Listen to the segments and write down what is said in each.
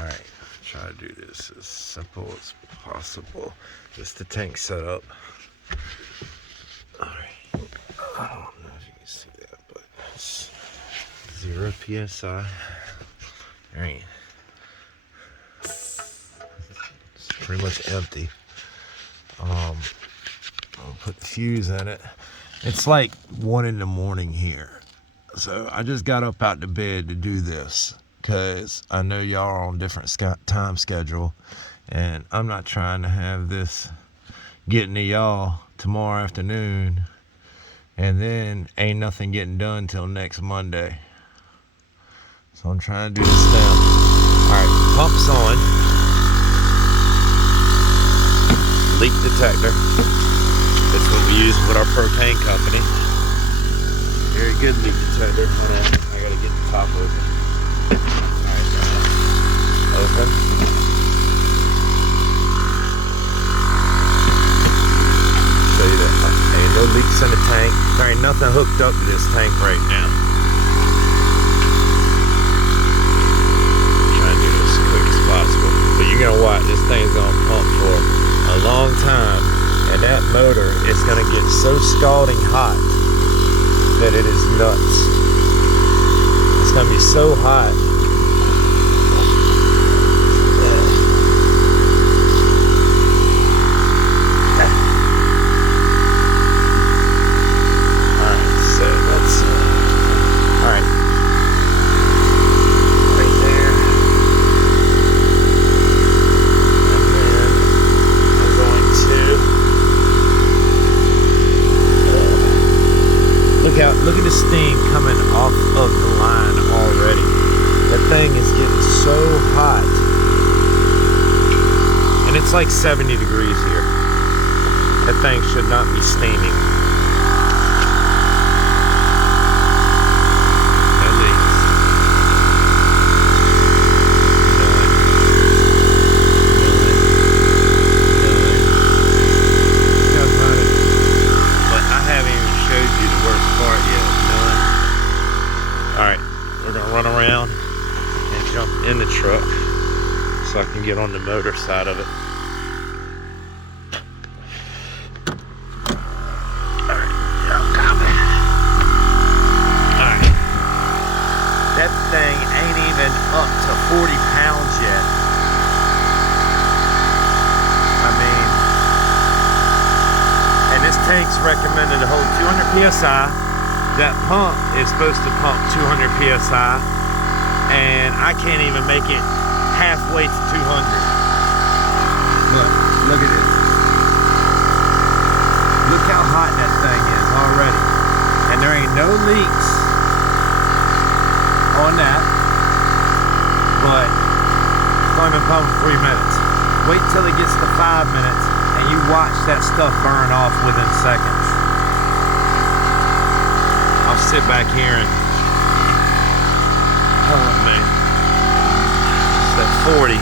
Alright, try to do this as simple as possible. Just the tank setup. Alright, I don't know if you can see that, but it's 0 PSI. Alright, it's pretty much empty. I'll put the fuse in it. It's like 1 in the morning here, so I just got up out the bed to do this because I know y'all are on different time schedule, and I'm not trying to have this getting to y'all tomorrow afternoon and then ain't nothing getting done till next Monday. So I'm trying to do this now. Alright, pump's on. Leak detector. That's what we use with our propane company. Very good leak detector. Hold on, I gotta get the top open. Alright, open. Show you that. Ain't no leaks in the tank. There ain't nothing hooked up to this tank right now. Trying to do this as quick as possible. But you're gonna watch, this thing's gonna pump for a long time. And that motor is going to get so scalding hot that it is nuts. It's going to be so hot. Alright, so let's alright. Right there. And then I'm going to look at the steam coming off of the line already. That thing is getting so hot. And it's like 70 degrees here. That thing should not be steaming. No leaks. But I haven't even showed you the worst part yet. Alright, we're gonna run around and jump in the truck so I can get on the motor side of it. Alright, alright. That thing ain't even up to 40 pounds yet. I mean, and this tank's recommended to hold 200 PSI. That pump is supposed to pump 200 PSI, and I can't even make it halfway to 200. Look at this. Look how hot that thing is already. And there ain't no leaks on that, but it's only been pumping 3 minutes. Wait till it gets to 5 minutes, and you watch that stuff burn off within seconds. I'll sit back here and, oh man, it's that 40.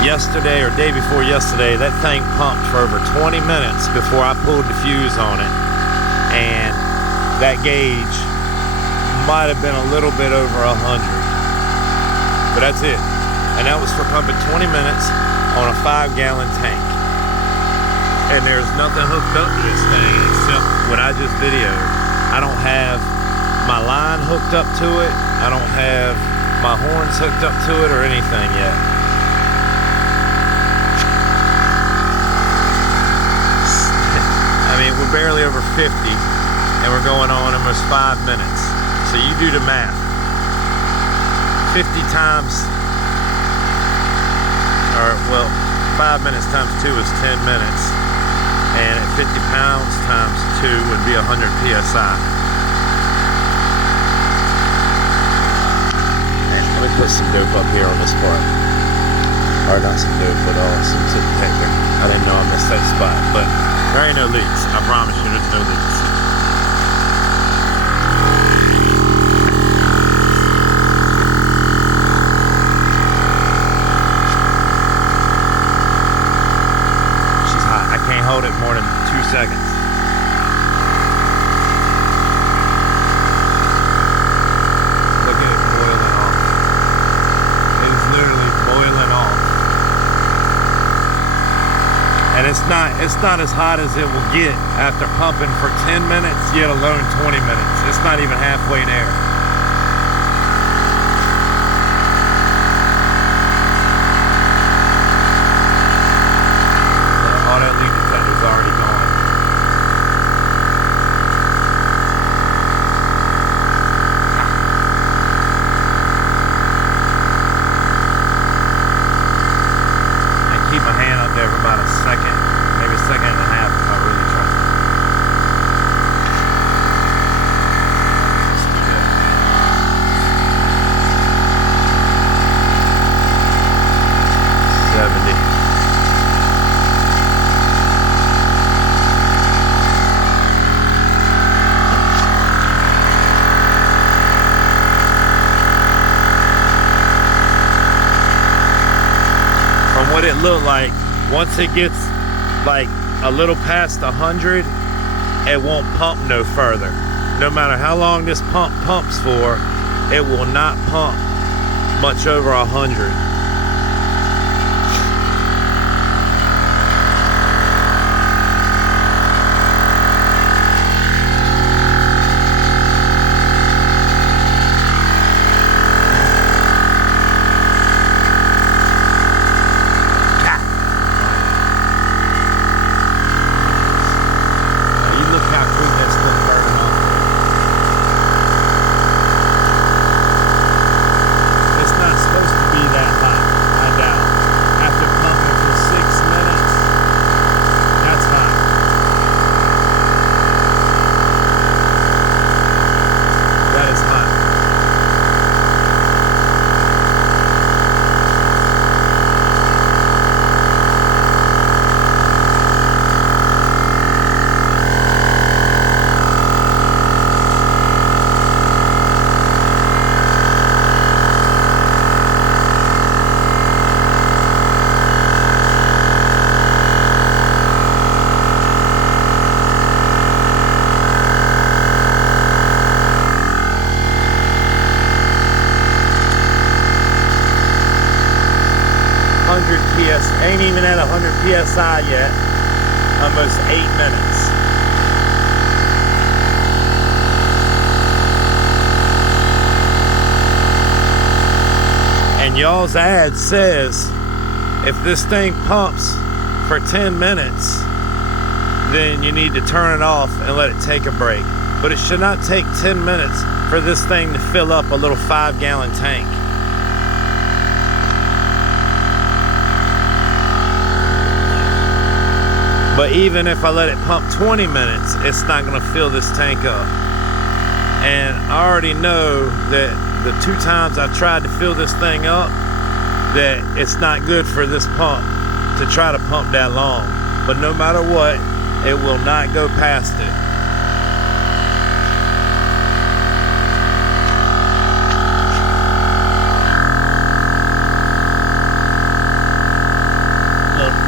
Yesterday or day before yesterday, that thing pumped for over 20 minutes before I pulled the fuse on it. And that gauge might have been a little bit over 100. But that's it. And that was for pumping 20 minutes on a 5-gallon tank. And there's nothing hooked up to this thing except what I just videoed. I don't have my line hooked up to it. I don't have my horns hooked up to it or anything yet. I mean, we're barely over 50 and we're going on almost 5 minutes. So you do the math. 50 times, or well, 5 minutes times 2 is 10 minutes, and at 50 pounds times 2 would be 100 PSI. And let me put some dope up here on this part, or not some dope, but some tip detector. I didn't know I missed that spot, but there ain't no leaks. I promise you, there's no leaks. Hold it more than 2 seconds. it's not as hot as it will get after pumping for 10 minutes, yet alone 20 minutes. It's not even halfway there. All that leak detector's already gone. Keep my hand up there for about a second, maybe a second and a half if I really trust it. Let's do that. 70. From what it looked like, once it gets like a little past 100, it won't pump no further. No matter how long this pump pumps for, it will not pump much over 100. Ain't even at 100 PSI yet. Almost 8 minutes. And y'all's ad says if this thing pumps for 10 minutes, then you need to turn it off and let it take a break. But it should not take 10 minutes for this thing to fill up a little 5-gallon tank. But even if I let it pump 20 minutes, it's not gonna fill this tank up. And I already know that the 2 times I tried to fill this thing up, that it's not good for this pump to try to pump that long. But no matter what, it will not go past it.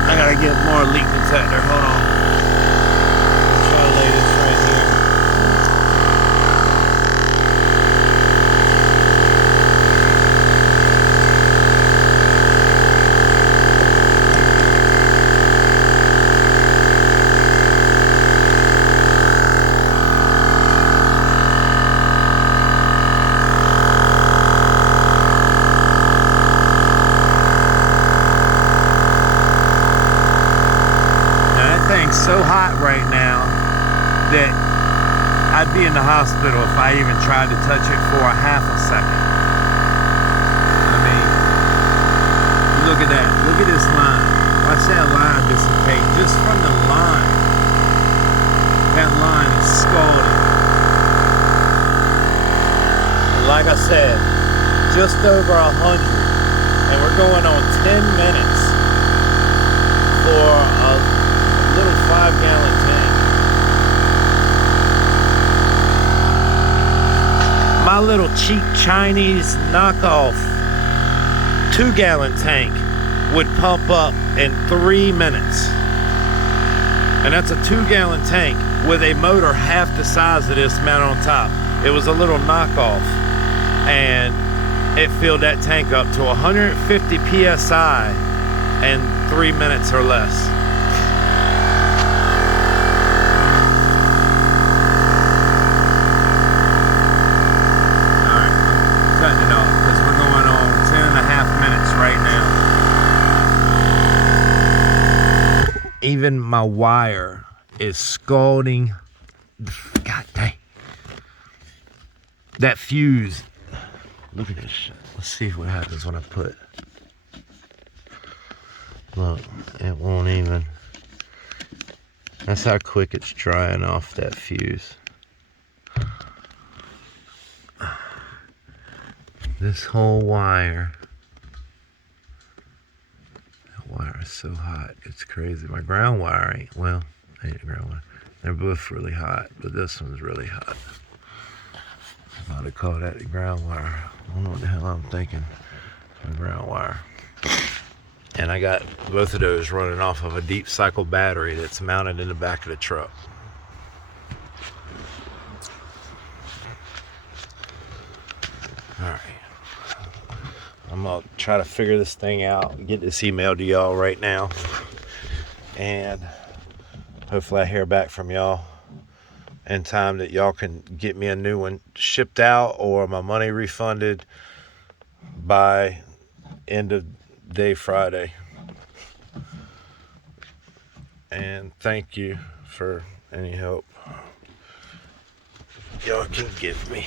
I gotta get more leak detector, hold on. I'll try to lay this right here. So hot right now that I'd be in the hospital if I even tried to touch it for a half a second. I mean, look at that. Look at this line. Watch that line dissipate just from the line. That line is scalding. And like I said, just over 100. And we're going on 10 minutes for a little 5-gallon tank. My little cheap Chinese knockoff 2-gallon tank would pump up in 3 minutes. And that's a 2-gallon tank with a motor half the size of this mounted on top. It was a little knockoff, and it filled that tank up to 150 PSI in 3 minutes or less. even my wire is scalding. God dang. That fuse. Look at this shit. Let's see what happens when I put. Look, it won't even. That's how quick it's drying off that fuse. This whole wire. That wire is so hot. It's crazy. My ground wire ain't, well, ain't ground wire. They're both really hot, but this one's really hot. I might have called that the ground wire. I don't know what the hell I'm thinking. My ground wire. And I got both of those running off of a deep cycle battery that's mounted in the back of the truck. All right. I'm gonna try to figure this thing out and get this email to y'all right now. And hopefully I hear back from y'all in time that y'all can get me a new one shipped out or my money refunded by end of day Friday. And thank you for any help y'all can give me.